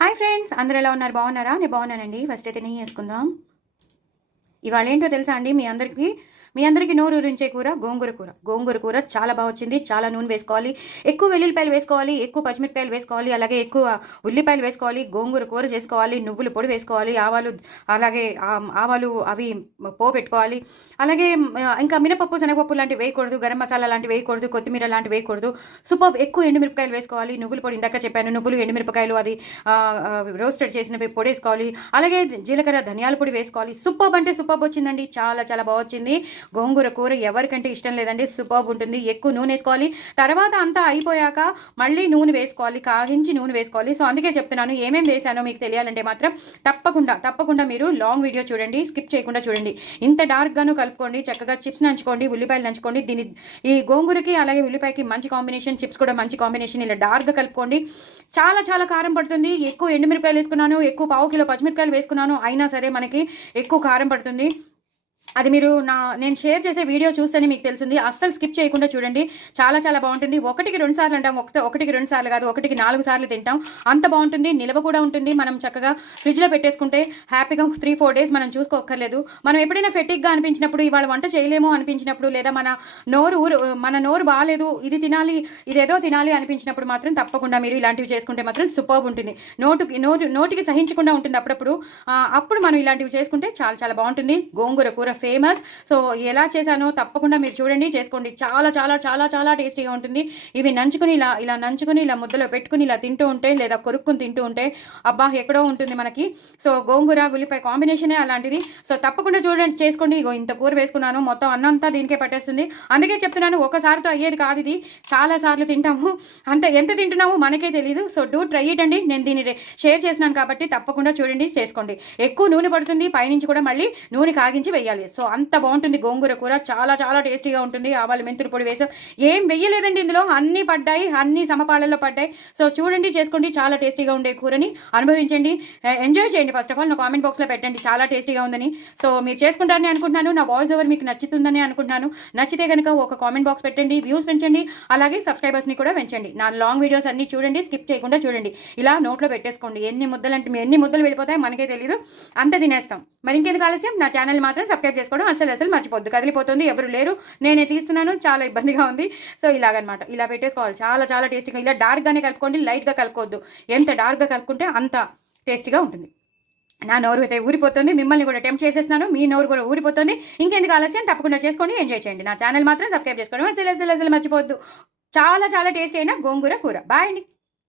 Hi friends, అందరూ ఎలా ఉన్నారు? బాగున్నారా? నేను బాగున్నానండి. ఫస్ట్ అయితే నెయ్యి వేసుకుందాం. ఇవాళ ఏంటో తెలుసా అండి మీ అందరికీ నోరు ఊరించే కూర గోంగూర కూర చాలా బాగా వచ్చింది. చాలా నూనె వేసుకోవాలి, ఎక్కువ వెల్లుల్లిపాయలు వేసుకోవాలి, ఎక్కువ పచ్చిమిరపకాయలు వేసుకోవాలి, అలాగే ఎక్కువ ఉల్లిపాయలు వేసుకోవాలి. గోంగూర కూర చేసుకోవాలి, నువ్వుల పొడి వేసుకోవాలి, ఆవాలు, అలాగే ఆవాలు అవి పెట్టుకోవాలి. అలాగే ఇంకా మినపప్పు, శనగపప్పు లాంటివి వేయకూడదు, గరం మసాలా లాంటివి వేయకూడదు, కొత్తిమీర లాంటివి వేయకూడదు. సూపర్ ఎక్కువ ఎండుమిరపకాయలు వేసుకోవాలి, నువ్వుల పొడి ఇందాక చెప్పాను, నువ్వులు ఎండుమిరపకాయలు అది రోస్టెడ్ చేసినవి పొడి వేసుకోవాలి. అలాగే జీలకర్ర ధనియాల పొడి వేసుకోవాలి. సూపర్ అంటే సూపర్ వచ్చిందండి, చాలా చాలా బాగా వచ్చింది. గోంగూర కూర ఎవరికంటే ఇష్టం లేదండి, సూపర్ ఉంటుంది. ఎక్కువ నూనె వేసుకోవాలి. తర్వాత అంతా అయిపోయాక మళ్ళీ నూనె వేసుకోవాలి, కాగించి నూనె వేసుకోవాలి. సో అందుకే చెప్తున్నాను, ఏమేమి వేసానో మీకు తెలియాలంటే మాత్రం తప్పకుండా మీరు లాంగ్ వీడియో చూడండి, స్కిప్ చేయకుండా చూడండి. ఇంత డార్క్గాను కలుపుకోండి, చక్కగా చిప్స్ నంచుకోండి, ఉల్లిపాయలు నంచుకోండి. ఈ గోంగూరకి అలాగే ఉల్లిపాయకి మంచి కాంబినేషన్, చిప్స్ కూడా మంచి కాంబినేషన్. ఇలా డార్క్గా కలుపుకోండి. చాలా చాలా కారం పడుతుంది. ఎక్కువ ఎండుమిరపకాయలు వేసుకున్నాను, ఎక్కువ పావు కిలో పచ్చిమిరపకాయలు వేసుకున్నాను, అయినా సరే మనకి ఎక్కువ కారం పడుతుంది. అది మీరు నేను షేర్ చేసే వీడియో చూస్తేనే మీకు తెలిసింది. అస్సలు స్కిప్ చేయకుండా చూడండి, చాలా చాలా బాగుంటుంది. ఒకటికి 2 సార్లు అంటాం, ఒకటికి 2 సార్లు కాదు, ఒకటికి 4 సార్లు తింటాం. అంత బాగుంటుంది. నిల్వ కూడా ఉంటుంది. మనం చక్కగా ఫ్రిడ్జ్లో పెట్టేసుకుంటే హ్యాపీగా 3-4 డేస్ మనం చూసుకోక్కర్లేదు. మనం ఎప్పుడైనా ఫెటిక్గా అనిపించినప్పుడు, ఇవాళ వంట చేయలేమో అనిపించినప్పుడు, లేదా మన నోరు బాగాలేదు, ఇది తినాలి, ఇదేదో తినాలి అనిపించినప్పుడు మాత్రం తప్పకుండా మీరు ఇలాంటివి చేసుకుంటే మాత్రం సూపర్ ఉంటుంది. నోటికి సహించకుండా ఉంటుంది అప్పుడప్పుడు. అప్పుడు మనం ఇలాంటివి చేసుకుంటే చాలా చాలా బాగుంటుంది. గోంగూర కూర ఫేమస్. సో ఎలా చేశానో తప్పకుండా మీరు చూడండి, చేసుకోండి. చాలా చాలా చాలా చాలా టేస్టీగా ఉంటుంది. ఇవి నంచుకుని ఇలా నంచుకుని ఇలా ముద్దలో పెట్టుకుని ఇలా తింటూ ఉంటే, లేదా కొరుక్కుని తింటూ ఉంటే అబ్బా ఎక్కడో ఉంటుంది మనకి. సో గోంగూర ఉల్లిపాయ కాంబినేషనే అలాంటిది. సో తప్పకుండా చూడండి, చేసుకోండి. ఇగో ఇంత కూర వేసుకున్నాను, మొత్తం అన్నంతా దీనికే పట్టేస్తుంది. అందుకే చెప్తున్నాను, ఒకసారితో అయ్యేది కాదు ఇది, చాలా సార్లు తింటాము. ఎంత తింటున్నామో మనకే తెలియదు. సో ట్రై ఇట్ అండి. నేను దీన్ని షేర్ చేసినాను కాబట్టి తప్పకుండా చూడండి, చేసుకోండి. ఎక్కువ నూనె పడుతుంది, పైనుంచి కూడా మళ్ళీ నూనె కాగించి వేయాలి. సో అంత బాగుంటుంది గోంగూర కూర, చాలా చాలా టేస్టీగా ఉంటుంది. ఆవాలు మెంతులు పొడి వేసాం, ఏం వెయ్యలేదండి ఇందులో, అన్నీ పడ్డాయి, అన్ని సమపాళల్లో పడ్డాయి. సో చూడండి, చేసుకోండి. చాలా టేస్టీగా ఉండే కూరని అనుభవించండి, ఎంజాయ్ చేయండి. ఫస్ట్ ఆఫ్ ఆల్ నా కామెంట్ బాక్స్లో పెట్టండి చాలా టేస్టీగా ఉందని. సో మీరు చేసుకుంటారని అనుకుంటున్నాను. నా వాయిస్ ఓవర్ మీకు నచ్చుతుందని అనుకుంటున్నాను. నచ్చితే కనుక ఒక కామెంట్ బాక్స్ పెట్టండి, వ్యూస్ పెంచండి, అలాగే సబ్స్క్రైబర్స్ని కూడా పెంచండి. నా లాంగ్ వీడియోస్ అన్ని చూడండి, స్కిప్ చేయకుండా చూడండి. ఇలా నోట్లో పెట్టేసుకోండి. ఎన్ని ముద్దలు వెళ్ళిపోతాయి మనకే తెలియదు, అంత తినేస్తాం. మరి ఇంకేందుకు ఆలస్యం, నా ఛానల్ మాత్రం సబ్స్క్రైబ్ చేసుకోవడం అసలు మర్చిపోద్దు. కదిలిపోతుంది, ఎవరు లేరు, నేనే తీస్తున్నాను, చాలా ఇబ్బందిగా ఉంది. సో ఇలాగనమాట, ఇలా పెట్టేసుకోవాలి. చాలా చాలా టేస్టీగా. ఇలా డార్క్గానే కలుపుకోండి, లైట్గా కలుపుకోవద్దు. ఎంత డార్క్గా కలుపుకుంటే అంత టేస్టీగా ఉంటుంది. నా నోరు అయితే ఊరిపోతుంది, మిమ్మల్ని కూడా టెంప్ట్ చేసేస్తున్నాను, మీ నోరు కూడా ఊరిపోతుంది. ఇంకెందుకు ఆలస్యం, తప్పకుండా చేసుకోండి, ఎంజాయ్ చేయండి. నా ఛానల్ మాత్రం సబ్స్క్రైబ్ చేసుకోవడం అసలు మర్చిపోవద్దు. చాలా చాలా టేస్టీ అయిన గోంగూర కూర. బాయ్ అండి.